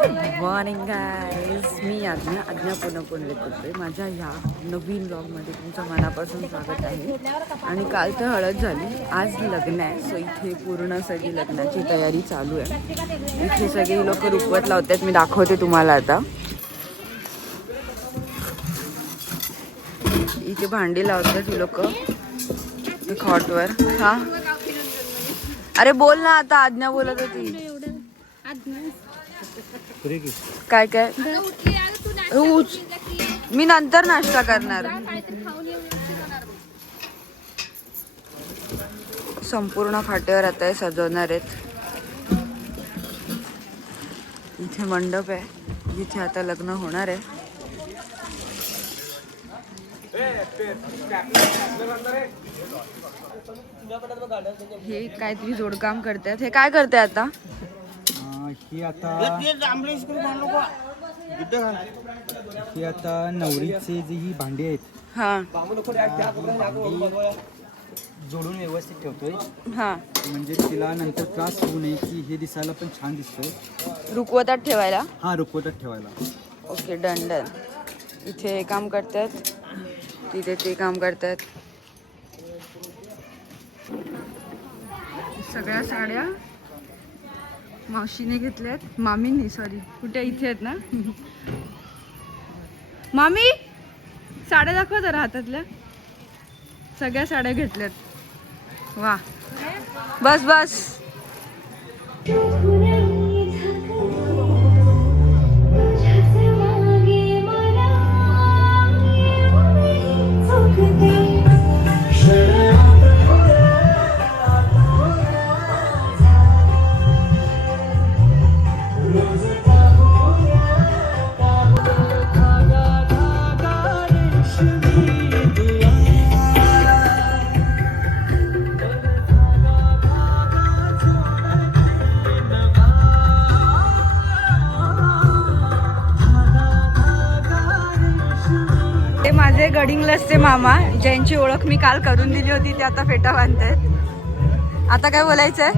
Morning guys, मी आज्ञा पुनपुनवे करतोय. माझ्या ह्या नवीन ब्लॉगमध्ये तुमचं मनापासून स्वागत आहे. आणि काल तर हळद झाली, आज लग्न आहे. सो इथे पूर्ण सगळी लग्नाची तयारी चालू आहे. इथे सगळे लोक रुखवत लावतात, मी दाखवते तुम्हाला आता. इथे भांडी लावतात ही लोक खॉटवर. हा अरे बोल ना, आता आज्ञा बोलत होती. काय काय मी नंतर नाश्ता करणार. संपूर्ण फाट्यावर आता हे सजवणार आहेत. इथे मंडप आहे जिथे आता लग्न होणार आहे. हे काहीतरी जोडकाम करतात. हे काय करते आता? ही आता नवरीचे जी ही भांडी आहेत, हा जोडून व्यवस्थित ठेवतोय. हा म्हणजे तिला नंतर त्रास होऊ नये, की हे दिसायला पण छान दिसतोय. रुकवतात ठेवायला. हा, रुखवतात ठेवायला. Okay, done done. इथे हे काम करतात, तिथे ते काम करतात. सगळ्या साड्या मावशीने घेतल्यात. मामींनी, सॉरी, कुठे इथे आहेत ना. मामी साड्या दाखवा जरा हातातल्या. सगळ्या साड्या घेतल्यात. वा, बस बस. माझे गडिंग्लजचे मामा, ज्यांची ओळख मी काल करून दिली होती, ते आता फेटा बांधतायत. आता काय बोलायचंय?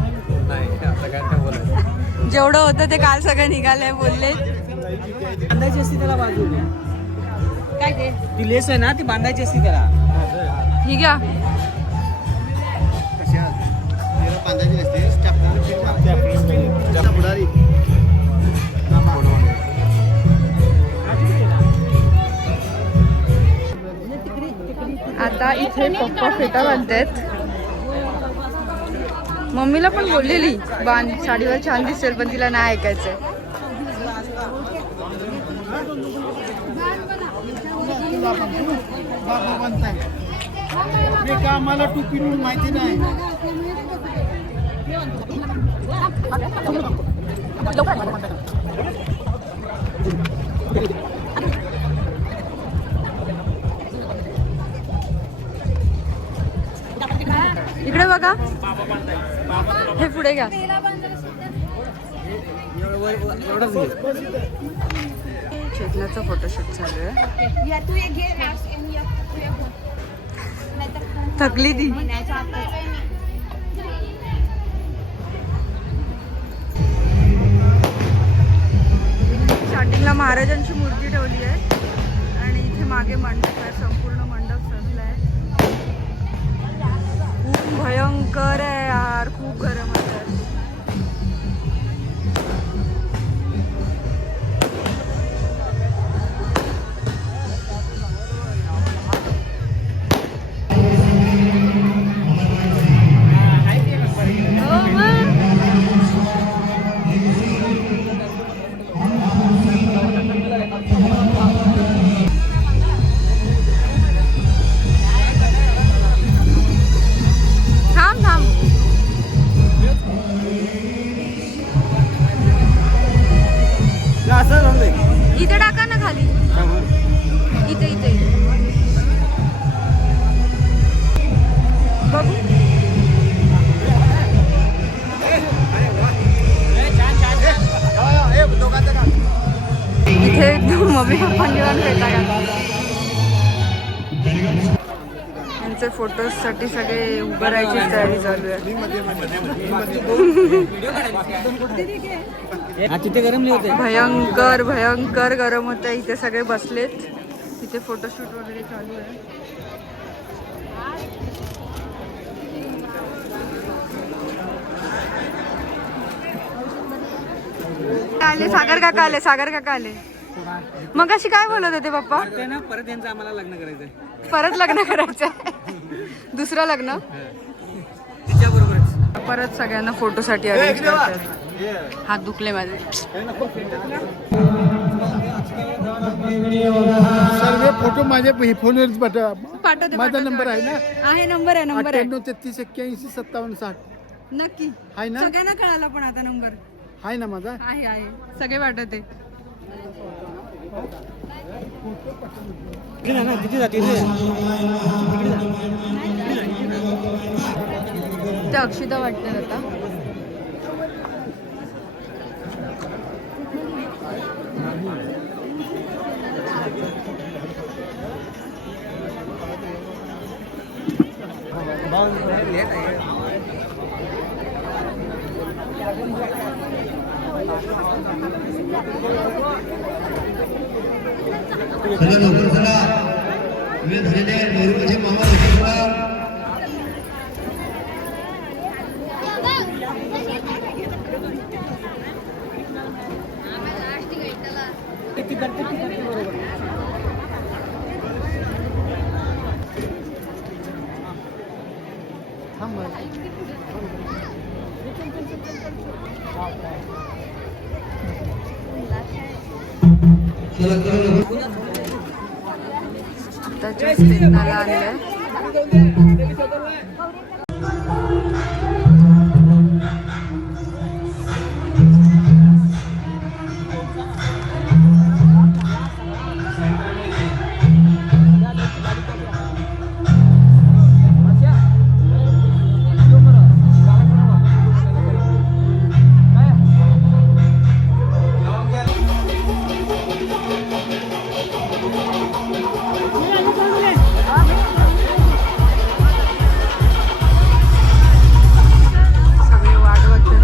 जेवढं होतं ते काल सगळं निघालंय. बोलले बांधायची असती त्याला बाजू. काय ते ती लेस आहे ना, ती बांधायची असती त्याला. ही घ्या. आता इथे पप्पा फेटा बांधतायत. मम्मीला पण बोललेली बांध, साडीवर छान दिसेल, पण तिला नाही ऐकायचंय. मला टोपी माहिती नाही. इकडे बघा, हे पुढे घ्या. चेतनाचा फोटोशूट चालू आहे. थकली ती. स्टार्टिंगला महाराजांची मूर्ती ठेवली आहे आणि इथे मागे मंडप आहे. संपूर्ण मंडप सजला आहे. खूप भयंकर आहे यार, खूप गरम आहे. इथे टाका ना खाली. इथे इथे बघू. इथे एकदम मम्मी पप्पांनी पण फेटा घातला. आमचे फोटोसाठी सगळे उभं राहायची तयारी चालू आहे. तिथे गरम नाही होते. भयंकर भयंकर गरम होतं. इथे सगळे बसलेत. तिथे फोटोशूट वगैरे चालू आहे. आले सागर काका आले. सागर काका आले. मग अशी काय बोलत होते पप्पा? ना परत यांचं आम्हाला लग्न करायचंय. परत लग्न करायचंय. दुसरं लग्न तिच्याबरोबरच परत सगळ्यांना फोटोसाठी अरेंज करतात. हात दुखले माझे. सर्व फोटो माझ्या फोनवरच पाठवते. माझा नंबर आहे ना. आहे नंबर आहे. 9833815760 नक्की आहे ना. सगळ्यांना कळाला पण आता नंबर आहे ना माझा. आहे. सगळे पाठवते. किती जाते ते अक्षिता वाटतात आता. चला लवकर चला. वेळ झालेले आहे. नवरीचे मामा लवकर चला. चला चला लवकर. आता जस्ट लग्नाला आलेलं आहे. सगळे वाट बघतात.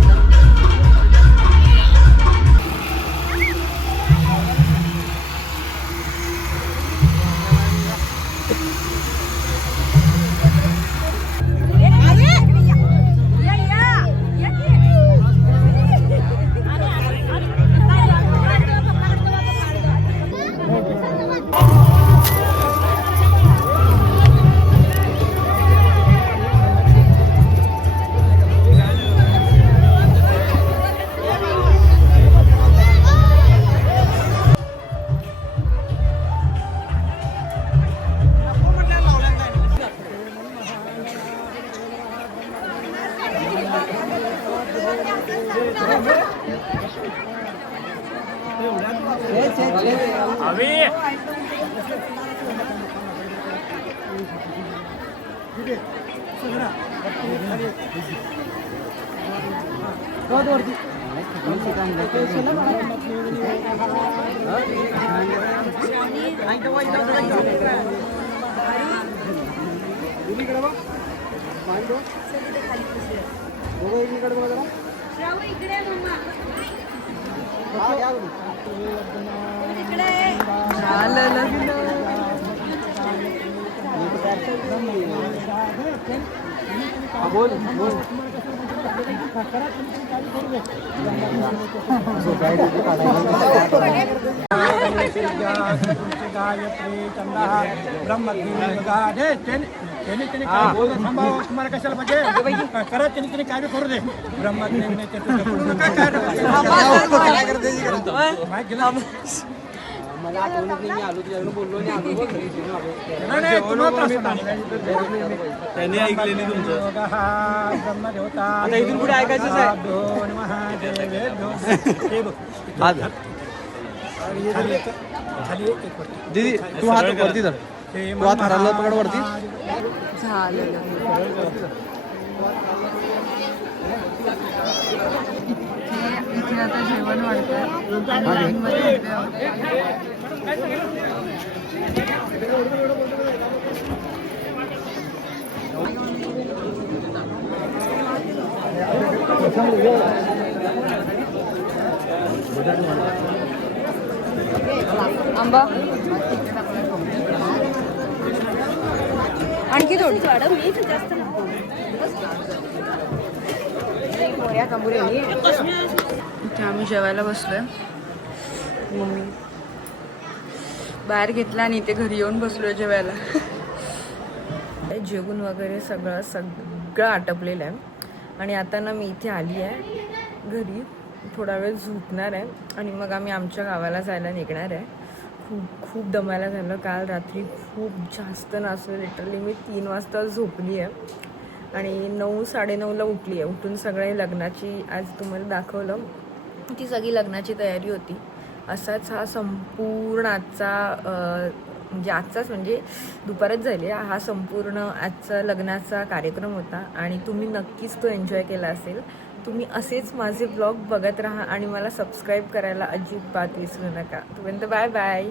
झालं लग्न. तुम्हाला कशाला पाहिजे करा. त्यांनी काय करू दे. मला आठवण नाही. मी आलो तुझ्याकडे बोललो आणि आलो बघ. त्यांनी ऐकले नाही तुमचं. आता इथून पुढे ऐकायचंच आहे. दीदी तू हात वरती धर. तू हात हराला पकड वरती. झालं लग्न. इथे आता जेवण वाढतंय. लाईनमध्ये उभे आहोत. आंबा आणखी थोडी इथे आम्ही जेवायला बसलोय. मम्मी बाहेर घेतला आणि इथे घरी येऊन बसलोय जेवायला. जेवण वगैरे सगळं आटपलेलं आहे आणि आता ना मी इथे आली आहे घरी. थोडा वेळ झोपणार आहे आणि मग आम्ही आमच्या गावाला जायला निघणार आहे. खूप दमायला झालं. काल रात्री खूप जास्त नाचलं. लिटरली मी 3 वाजता झोपली आहे आणि 9-9:30ला उठली आहे. उठून सगळे लग्नाची आज तुम्हाला दाखवलं ती सगळी लग्नाची तयारी होती. असाच हा संपूर्ण आजचा म्हणजे आजचाच म्हणजे दुपारच झाली. हा संपूर्ण आजचा लग्नाचा कार्यक्रम होता आणि तुम्ही नक्कीच तो एन्जॉय केला असेल. तुम्ही असेच माझे ब्लॉग बघत राहा आणि मला सबस्क्राईब करायला अजिबात विसरू नका. तोपर्यंत बाय बाय.